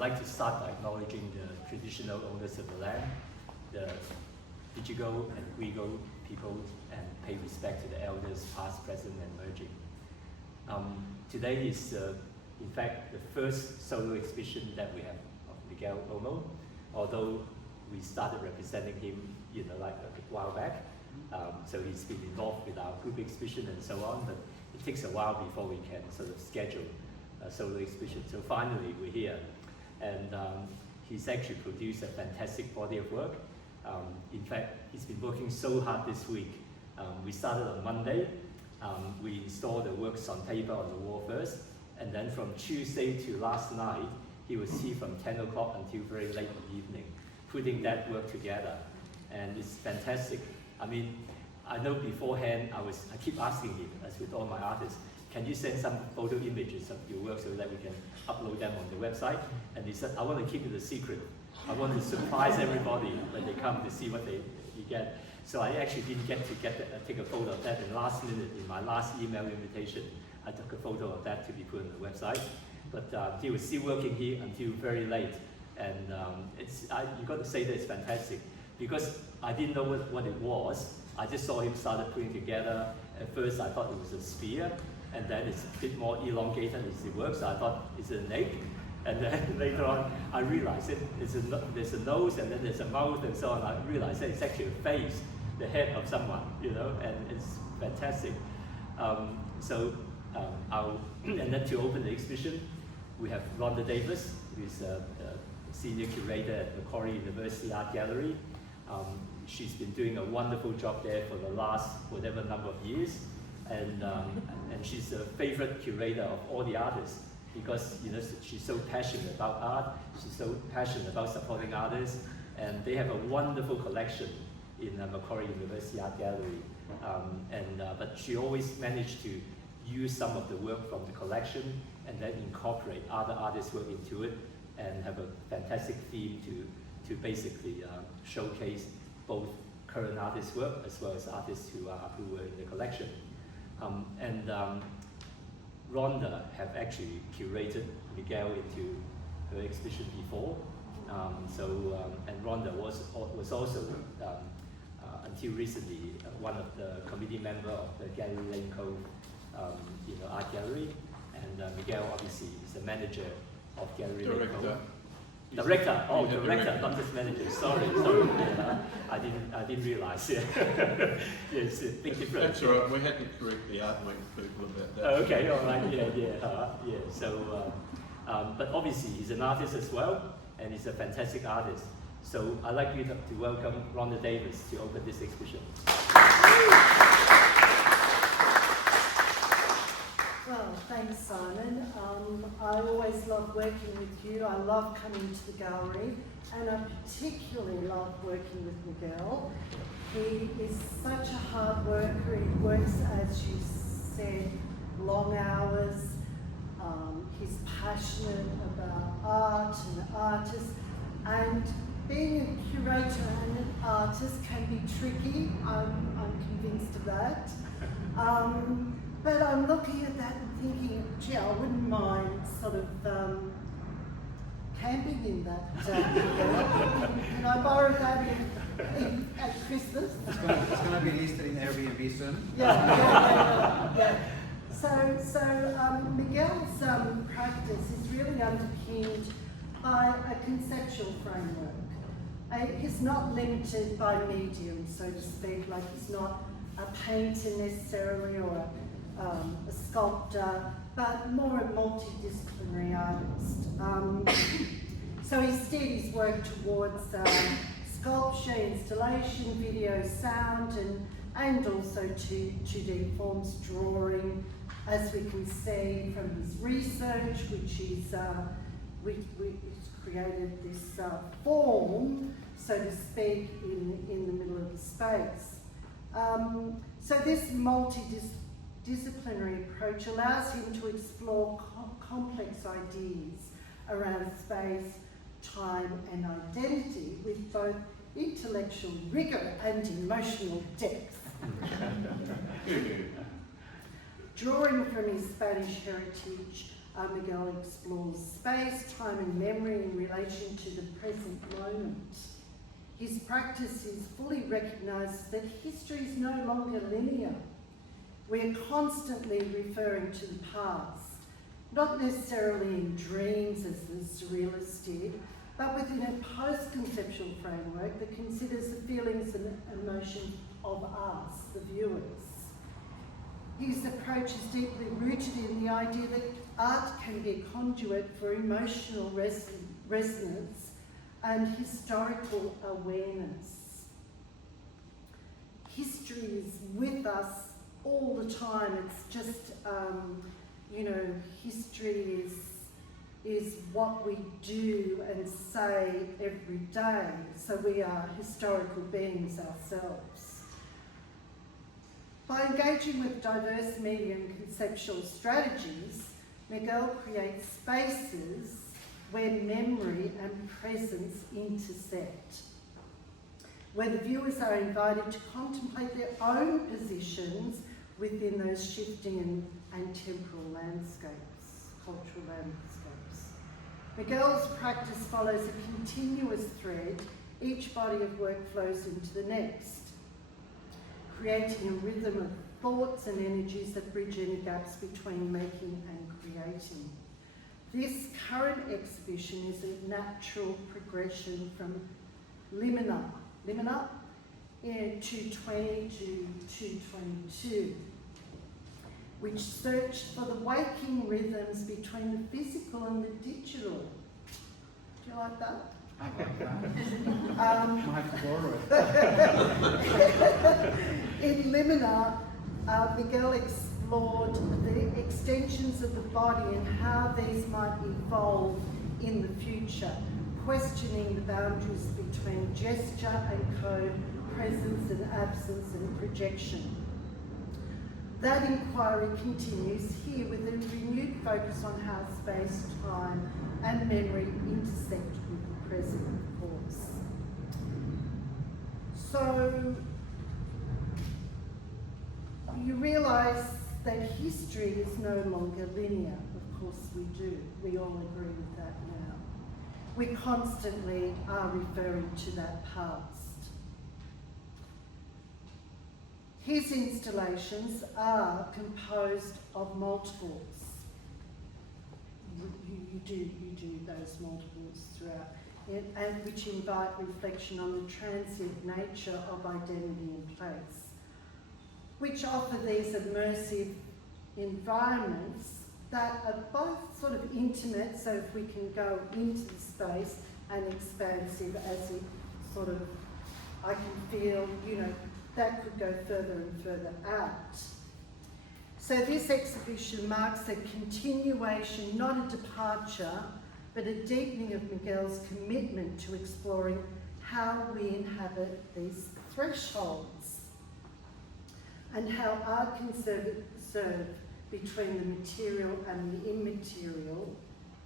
like to start by acknowledging the traditional owners of the land, the Digigo and Uyghur people, and pay respect to the elders past, present, and emerging. Today is, in fact, the first solo exhibition that we have of Miguel Olmo, although we started representing him, like a while back. So he's been involved with our group exhibition and so on, but it takes a while before we can sort of schedule a solo exhibition. So finally, we're here. And he's actually produced a fantastic body of work. In fact, he's been working so hard this week. We started on Monday. We installed the works on paper on the wall first. And then from Tuesday to last night, he was here from 10 o'clock until very late in the evening, putting that work together. And it's fantastic. I mean, I know beforehand, I keep asking him, as with all my artists, can you send some photo images of your work so that we can upload them on the website? And he said, I want to keep it a secret. I want to surprise everybody when they come to see what you get. So I actually didn't get to take a photo of that. And last minute, in my last email invitation, I took a photo of that to be put on the website. But he was still working here until very late. And you got to say that it's fantastic, because I didn't know what it was. I just saw him started putting together. At first, I thought it was a sphere, and then it's a bit more elongated as it works. So I thought it's an egg, and then later on, I realized there's a nose, and then there's a mouth, and so on. I realized that it's actually a face, the head of someone, and it's fantastic. And then to open the exhibition, we have Rhonda Davis, who's a senior curator at Macquarie University Art Gallery. She's been doing a wonderful job there for the last whatever number of years, and she's a favorite curator of all the artists, because she's so passionate about art, she's so passionate about supporting artists, and they have a wonderful collection in Macquarie University Art Gallery. But she always managed to use some of the work from the collection and then incorporate other artists' work into it, and have a fantastic theme to basically showcase both current artists' work as well as artists who were in the collection. Rhonda have actually curated Miguel into her exhibition before. And Rhonda was also, until recently, one of the committee member of the Gallery Lane Cove Art Gallery. And Miguel obviously is the manager of Gallery Lane Cove. Director, not just manager. Sorry. I didn't realize. Yeah, it's a big difference. That's all right. We had to correct the artwork people about that. Okay, all right. Yeah. So, but obviously he's an artist as well, and he's a fantastic artist. So I'd like you to welcome Rhonda Davis to open this exhibition. Well, thanks, Simon. I always love working with you. I love coming to the gallery, and I particularly love working with Miguel. He is such a hard worker. He works, as you said, long hours. He's passionate about art and artists, and being a curator and an artist can be tricky. I'm convinced of that. But I'm looking at that and thinking, gee, I wouldn't mind sort of camping in that. Can I borrow that at Christmas? It's going to be listed in Airbnb soon. Yeah. So Miguel's practice is really underpinned by a conceptual framework. He's not limited by medium, so to speak, like he's not a painter necessarily or a sculptor, but more a multidisciplinary artist. So he steered his work towards sculpture, installation, video, sound, and also 2D forms, drawing, as we can see from his research, which is created this form, so to speak, in the middle of the space. So this multidisciplinary approach allows him to explore complex ideas around space, time and identity with both intellectual rigour and emotional depth. Drawing from his Spanish heritage, Miguel explores space, time and memory in relation to the present moment. His practice is fully recognised that history is no longer linear. We're constantly referring to the past, not necessarily in dreams as the surrealists did, but within a post-conceptual framework that considers the feelings and emotions of us, the viewers. His approach is deeply rooted in the idea that art can be a conduit for emotional resonance and historical awareness. History is with us all the time. It's just, history is what we do and say every day. So we are historical beings ourselves. By engaging with diverse media and conceptual strategies, Miguel creates spaces where memory and presence intersect, where the viewers are invited to contemplate their own positions within those shifting and temporal landscapes, cultural landscapes. Miguel's practice follows a continuous thread. Each body of work flows into the next, creating a rhythm of thoughts and energies that bridge any gaps between making and creating. This current exhibition is a natural progression from Limina 220 to 222, which searched for the waking rhythms between the physical and the digital. Do you like that? I like that. I have to borrow it. In Limina, Miguel explored the extensions of the body and how these might evolve in the future, questioning the boundaries between gesture and code, presence and absence and projection. That inquiry continues here with a renewed focus on how space, time and memory intersect with the present, of course. So, you realise that history is no longer linear. Of course we do. We all agree with that now. We constantly are referring to that past. His installations are composed of multiples. You do those multiples throughout, and which invite reflection on the transient nature of identity and place, which offer these immersive environments that are both sort of intimate, so if we can go into the space, and expansive as it sort of, I can feel, that could go further and further out. So this exhibition marks a continuation, not a departure, but a deepening of Miguel's commitment to exploring how we inhabit these thresholds and how art can serve between the material and the immaterial,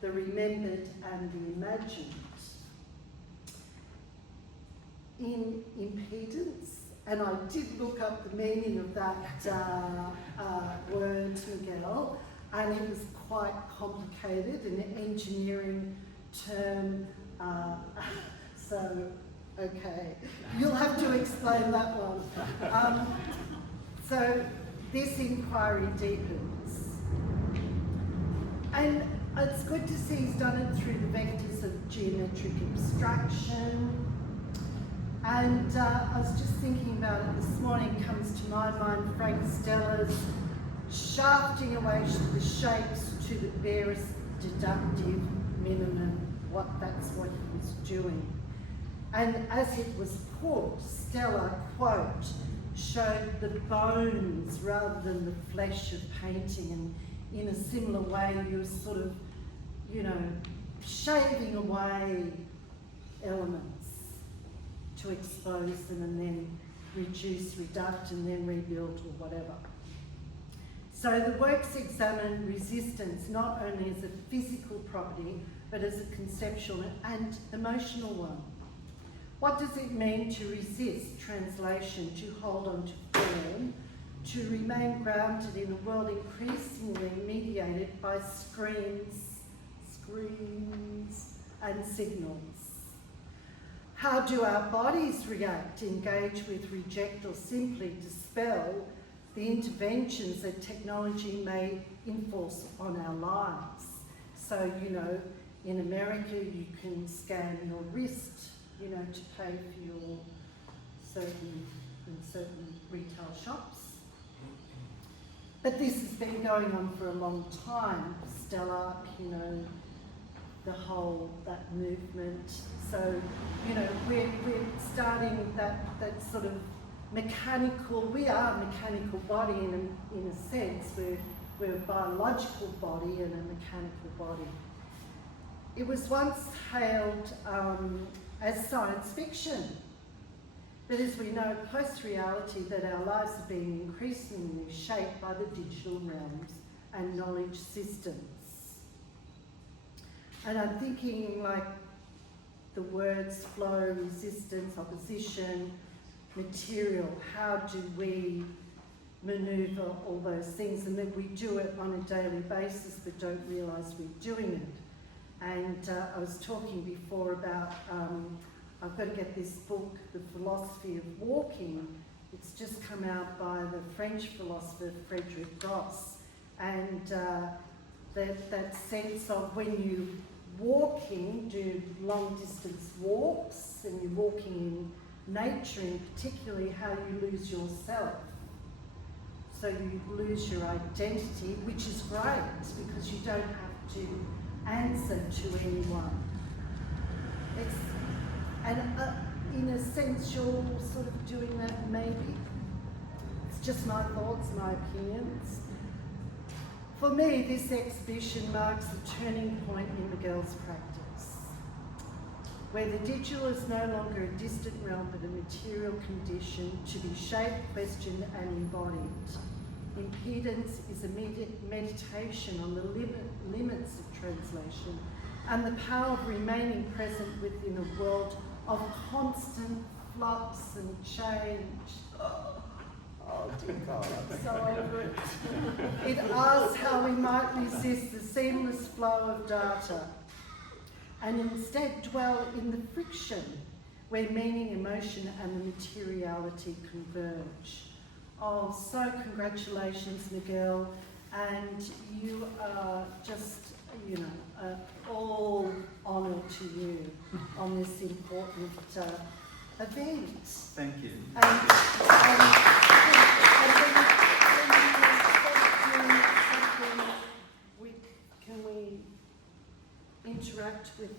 the remembered and the imagined. In impedance, and I did look up the meaning of that word, Miguel, and it was quite complicated, an engineering term, so, okay, you'll have to explain that one. So this inquiry deepens. And it's good to see he's done it through the vectors of geometric abstraction. And I was just thinking about it this morning, it comes to my mind Frank Stella's shafting away the shapes to the barest deductive minimum, that's what he was doing. And as it was put, Stella, quote, showed the bones rather than the flesh of painting, and in a similar way you're sort of, shaving away elements to expose them and then reduce, reduct and then rebuild or whatever. So the works examine resistance not only as a physical property but as a conceptual and emotional one. What does it mean to resist translation, to hold on to form to remain grounded in a world increasingly mediated by screens and signals? How do our bodies react, engage with, reject, or simply dispel the interventions that technology may enforce on our lives? So, you know, in America you can scan your wrist, you know, to pay for your certain retail shops. But this has been going on for a long time. Stella, you know, that movement. So, you know, we're starting that sort of mechanical, we are a mechanical body in a sense. We're a biological body and a mechanical body. It was once hailed as science fiction. But as we know, post-reality, that our lives are being increasingly shaped by the digital realms and knowledge systems. And I'm thinking like the words flow, resistance, opposition, material, how do we manoeuvre all those things, and that we do it on a daily basis but don't realise we're doing it. And I was talking before about I've got to get this book, The Philosophy of Walking. It's just come out by the French philosopher Frédéric Gross. And that sense of when you're walking, do long distance walks, and you're walking in nature, and particularly how you lose yourself. So you lose your identity, which is great because you don't have to answer to anyone. And in a sense, you're sort of doing that maybe. It's just my thoughts, my opinions. For me, this exhibition marks a turning point in Miguel's practice, where the digital is no longer a distant realm but a material condition to be shaped, questioned and embodied. Impedance is a meditation on the limits of translation and the power of remaining present within a world of constant flux and change. Oh dear God, I'm so over it. It asks how we might resist the seamless flow of data and instead dwell in the friction where meaning, emotion and the materiality converge. Oh, so congratulations, Miguel, and you are just, you know, all honour to you on this important event. Thank you. Can we interact with?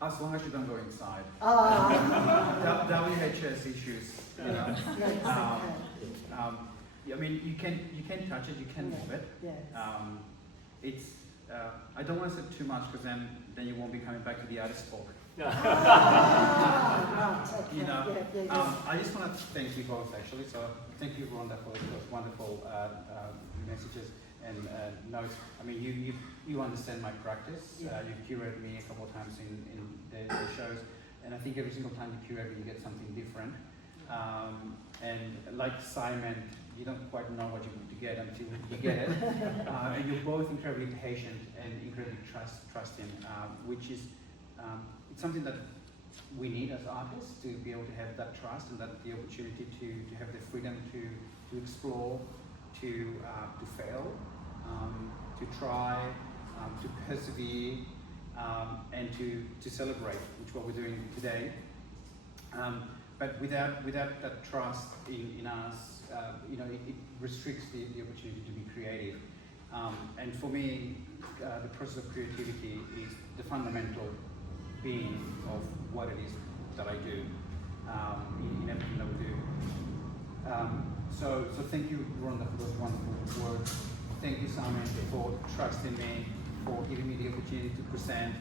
As long as you don't go inside. WHS issues, you know. Yes, I mean, you can touch it, you can move it. Yes. It's I don't want to say too much because then you won't be coming back to the artist talk. Right, okay. You know, Yeah. I just want to thank you both actually. So thank you, Rhonda, for those wonderful messages and notes. I mean, you understand my practice. Yeah. You've curated me a couple of times in the shows, and I think every single time you curate me, you get something different. And like Simon, you don't quite know what you're going to get until you get it. And you're both incredibly patient and incredibly trusting, which is it's something that we need as artists, to be able to have that trust and that the opportunity to have the freedom to explore, to fail, to try, to persevere, and to celebrate, which is what we're doing today. But without that trust in us, you know, it restricts the opportunity to be creative. And for me, the process of creativity is the fundamental being of what it is that I do in everything that we do. So thank you, Rhonda, for those wonderful words. Thank you, Simon, for trusting me, for giving me the opportunity to present,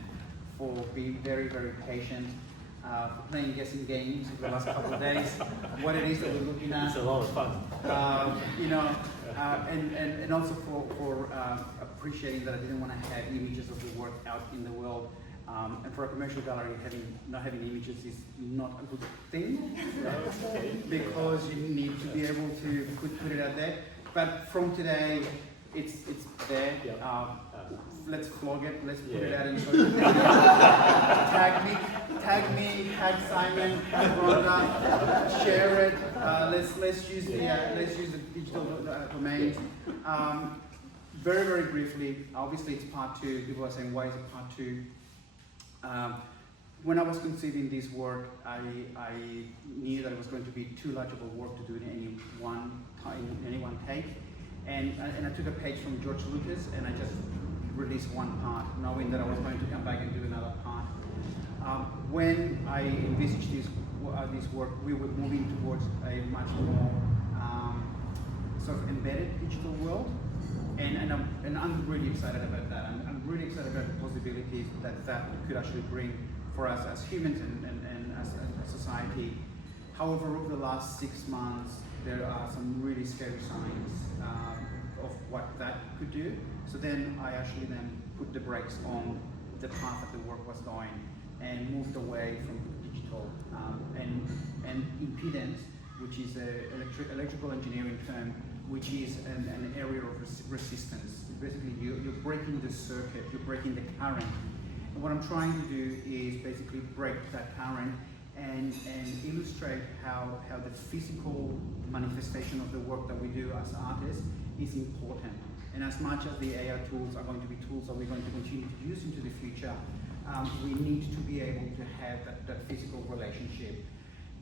for being very, very patient. For playing guessing games for the last couple of days, what it is that we're looking at. It's a lot of fun. You know, and also for appreciating that I didn't want to have images of the work out in the world And for a commercial gallery, not having images is not a good thing because you need to be able to put it out there. But from today, it's there. Let's flog it. Let's put it out in social media. Tag me, tag Simon, tag Rhonda, share it. Let's use the digital domains. Very, very briefly, obviously it's part 2. People are saying, why is it part 2? When I was conceiving this work, I knew that it was going to be too large of a work to do in any one take. And I took a page from George Lucas and I just released one part, knowing that I was going to come back and do another part. When I envisaged this work, we were moving towards a much more sort of embedded digital world. And I'm really excited about that. I'm really excited about the possibilities that could actually bring for us as humans and as a society. However, over the last 6 months, there are some really scary signs of what that could do. So then I actually put the brakes on the path that the work was going and moved away from digital and impedance, which is an electrical engineering term, which is an area of resistance. Basically, you're breaking the circuit, you're breaking the current. And what I'm trying to do is basically break that current and illustrate how the physical manifestation of the work that we do as artists is important. And as much as the AI tools are going to be tools that we're going to continue to use into the future, we need to be able to have that physical relationship.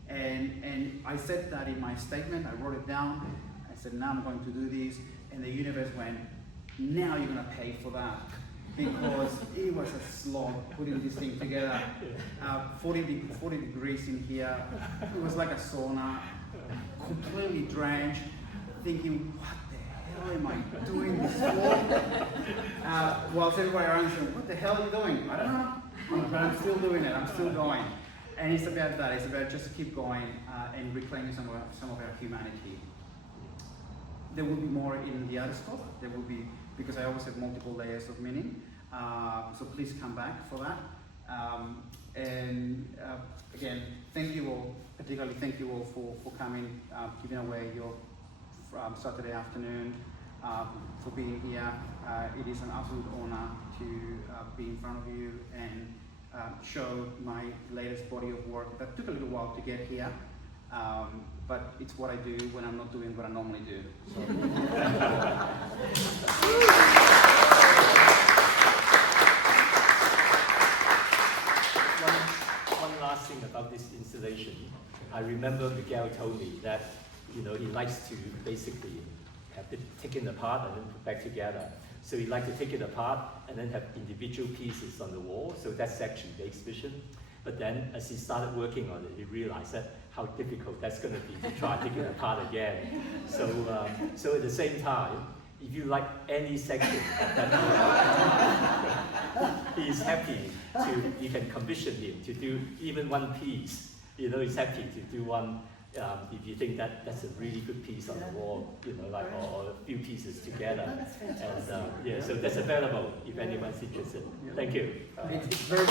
And I said that in my statement, I wrote it down. I said, now I'm going to do this. And the universe went, now you're going to pay for that. Because it was a slog putting this thing together. 40 degrees in here. It was like a sauna. Completely drenched. Thinking, what the hell am I doing this for? Whilst everybody around saying, what the hell are you doing? I don't know. But I'm still doing it. I'm still going. And it's about that. It's about just keep going and reclaiming some of our humanity. There will be more in the other stuff. There will be, because I always have multiple layers of meaning. So please come back for that. Again, thank you all, particularly thank you all for coming, giving away your Saturday afternoon, for being here. It is an absolute honor to be in front of you and show my latest body of work that took a little while to get here. But it's what I do when I'm not doing what I normally do. So. One last thing about this installation. I remember Miguel told me that he likes to basically have it taken apart and then put back together. So he likes to take it apart and then have individual pieces on the wall. So that's actually the exhibition. But then as he started working on it, he realized that how difficult that's going to be to try to take it apart again. So at the same time, if you like any section of that work, he's happy you can commission him to do even one piece. He's happy to do one. If you think that's a really good piece on the wall, or a few pieces together. And so that's available if anyone's interested. Thank you. It's very